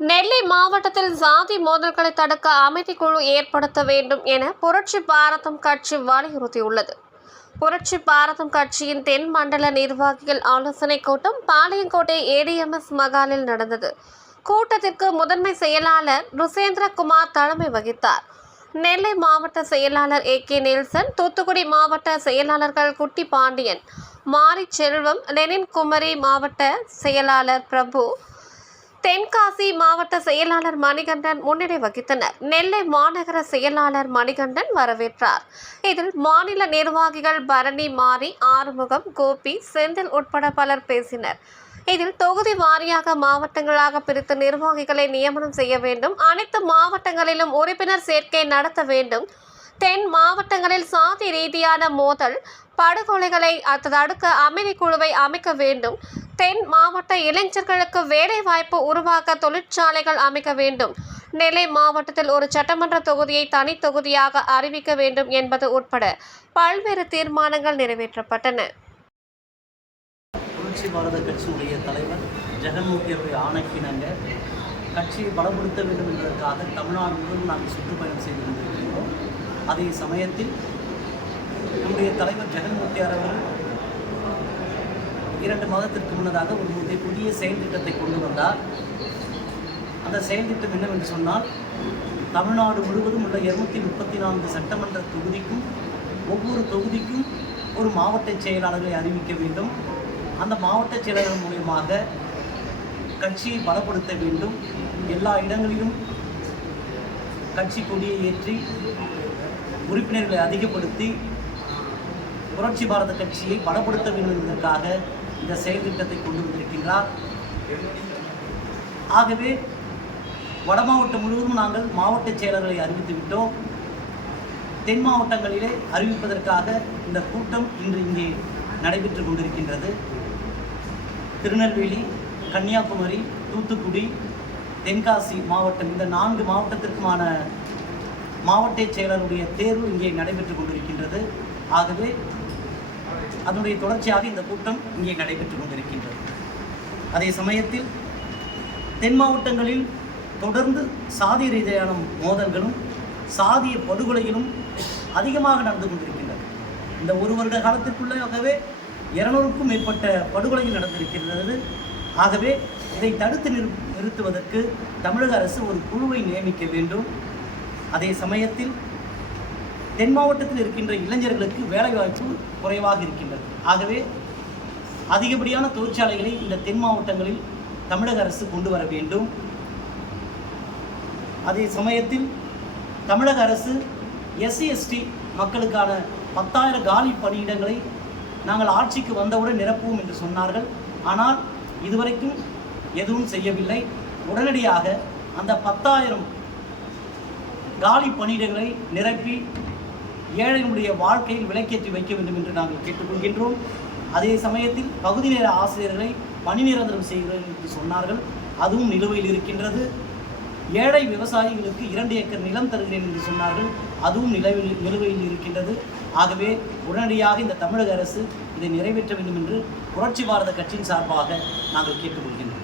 நெல்லை மாவட்டத்தில் சாதி மோதல்களை தடுக்க அமைதி குழு ஏற்படுத்த வேண்டும் என புரட்சி பாரதம் கட்சி வலியுறுத்தியுள்ளது. புரட்சி பாரதம் கட்சியின் தென் மண்டல நிர்வாகிகள் ஆலோசனைக் கூட்டம் பாளையங்கோட்டை ஏடிஎம்எஸ் மகாலில் நடந்தது. கூட்டத்திற்கு முதன்மை செயலாளர் ருசேந்திரகுமார் தலைமை வகித்தார். நெல்லை மாவட்ட செயலாளர் ஏ கே நெல்சன் தூத்துக்குடி மாவட்ட செயலாளர்கள் குட்டி பாண்டியன் மாரி செல்வம் லெனின் குமரி மாவட்ட செயலாளர் பிரபு தென்காசி மாவட்ட செயலாளர் மணிகண்டன் முன்னிலை வகித்தனர். நெல்லை மாநகர செயலாளர் மணிகண்டன் வரவேற்றார். இதில் மாநில நிர்வாகிகள் பரணி மாரி ஆறுமுகம் கோபி செந்தில் உட்பட பலர் பேசினர். இதில் தொகுதி வாரியாக மாவட்டங்களாக பிரித்து நிர்வாகிகளை நியமனம் செய்ய வேண்டும் அனைத்து மாவட்டங்களிலும் உறுப்பினர் சேர்க்கை நடத்த வேண்டும் தென் மாவட்டங்களில் சாதி ரீதியான மோதல் படுகொலைகளை தடுக்க அமைதி குழுவை அமைக்க வேண்டும் தென் மாவட்ட இளைஞர்களுக்கு வேலை வாய்ப்பு உருவாக்க தொழிற்சாலைகள் அமைக்க வேண்டும். நெல்லை மாவட்டத்தில் ஒரு சட்டமன்ற தொகுதியை தனி தொகுதியாக அறிவிக்க வேண்டும் என்பது உட்பட பல்வேறு தீர்மானங்கள் நிறைவேற்றப்பட்டன. புரட்சி பாரத கட்சியுடைய தலைவர் ஜெகன்மோகி அவருடைய ஆணைக்கிணங்க கட்சியை பலப்படுத்த வேண்டும் என்பதற்காக தமிழ்நாடு முழுவதும் நாங்கள் சுற்றுப்பயணம் செய்து கொண்டிருக்கிறோம் அதே சமயத்தில் நம்முடைய தலைவர் ஜெகன்மூர்த்தியார் அவர்கள் இரண்டு மாதத்திற்கு முன்னதாக ஒரு புதிய புதிய செயல் திட்டத்தை கொண்டு வந்தார். அந்த செயல் திட்டம் என்னவென்று சொன்னால் தமிழ்நாடு முழுவதும் உள்ள இருநூத்தி முப்பத்தி நான்கு சட்டமன்ற தொகுதிக்கும் ஒவ்வொரு தொகுதிக்கும் ஒரு மாவட்ட செயலாளர்களை அறிவிக்க வேண்டும். அந்த மாவட்ட செயலாளர் மூலியமாக கட்சியை பலப்படுத்த வேண்டும். எல்லா இடங்களிலும் கட்சி கொடியை ஏற்றி உறுப்பினர்களை அதிகப்படுத்தி புரட்சி பாரத கட்சியை பலப்படுத்த வேண்டும் என்பதற்காக இந்த செயல் திட்டத்தை கொண்டு வந்திருக்கின்றார் ஆகவே வட மாவட்டம் முழுவதும் நாங்கள் மாவட்ட செயலர்களை அறிவித்து விட்டோம். தென் மாவட்டங்களிலே அறிவிப்பதற்காக இந்த கூட்டம் இன்று இங்கே நடைபெற்று கொண்டிருக்கின்றது. திருநெல்வேலி கன்னியாகுமரி தூத்துக்குடி தென்காசி மாவட்டம் இந்த நான்கு மாவட்டத்திற்குமான மாவட்ட செயலருடைய தேர்வு இங்கே நடைபெற்று கொண்டிருக்கின்றது. ஆகவே அதனுடைய தொடர்ச்சியாக இந்த கூட்டம் இங்கே நடைபெற்று கொண்டிருக்கின்றது. அதே சமயத்தில் தென் மாவட்டங்களில் தொடர்ந்து சாதி ரீதியான மோதல்களும் சாதிய படுகொலைகளும் அதிகமாக நடந்து கொண்டிருக்கின்றன இந்த ஒரு வருட காலத்திற்குள்ளாகவே இருநூறுக்கும் மேற்பட்ட படுகொலைகள் நடந்திருக்கின்றது. ஆகவே இதை தடுத்து நிறு நிறுத்துவதற்கு தமிழக அரசு ஒரு குழுவை நியமிக்க வேண்டும். அதே சமயத்தில் தென் மாவட்டத்தில் இருக்கின்ற இளைஞர்களுக்கு வேலைவாய்ப்பு குறைவாக இருக்கின்றது. ஆகவே அதிகப்படியான தொழிற்சாலைகளை இந்த தென் மாவட்டங்களில் தமிழக அரசு கொண்டு வர வேண்டும். அதே சமயத்தில் தமிழக அரசு எஸ்சி எஸ்டி மக்களுக்கான பத்தாயிரம் காலி பணியிடங்களை நாங்கள் ஆட்சிக்கு வந்தவுடன் நிரப்புவோம் என்று சொன்னார்கள். ஆனால் இதுவரைக்கும் எதுவும் செய்யவில்லை. உடனடியாக அந்த பத்தாயிரம் காலி பணியிடங்களை நிரப்பி ஏழைகளுடைய வாழ்க்கையில் விலக்கேற்றி வைக்க வேண்டும் என்று நாங்கள் கேட்டுக்கொள்கின்றோம். அதே சமயத்தில் பகுதி நேர ஆசிரியர்களை பணி நிரந்தரம் செய்கிறேன் என்று சொன்னார்கள். அதுவும் நிலுவையில் இருக்கின்றது. ஏழை விவசாயிகளுக்கு இரண்டு ஏக்கர் நிலம் தருகிறேன் என்று சொன்னார்கள். அதுவும் நிலவில் நிலுவையில் இருக்கின்றது. ஆகவே உடனடியாக இந்த தமிழக அரசு இதை நிறைவேற்ற வேண்டும் என்று புரட்சி பாரத கட்சியின் சார்பாக நாங்கள் கேட்டுக்கொள்கின்றோம்.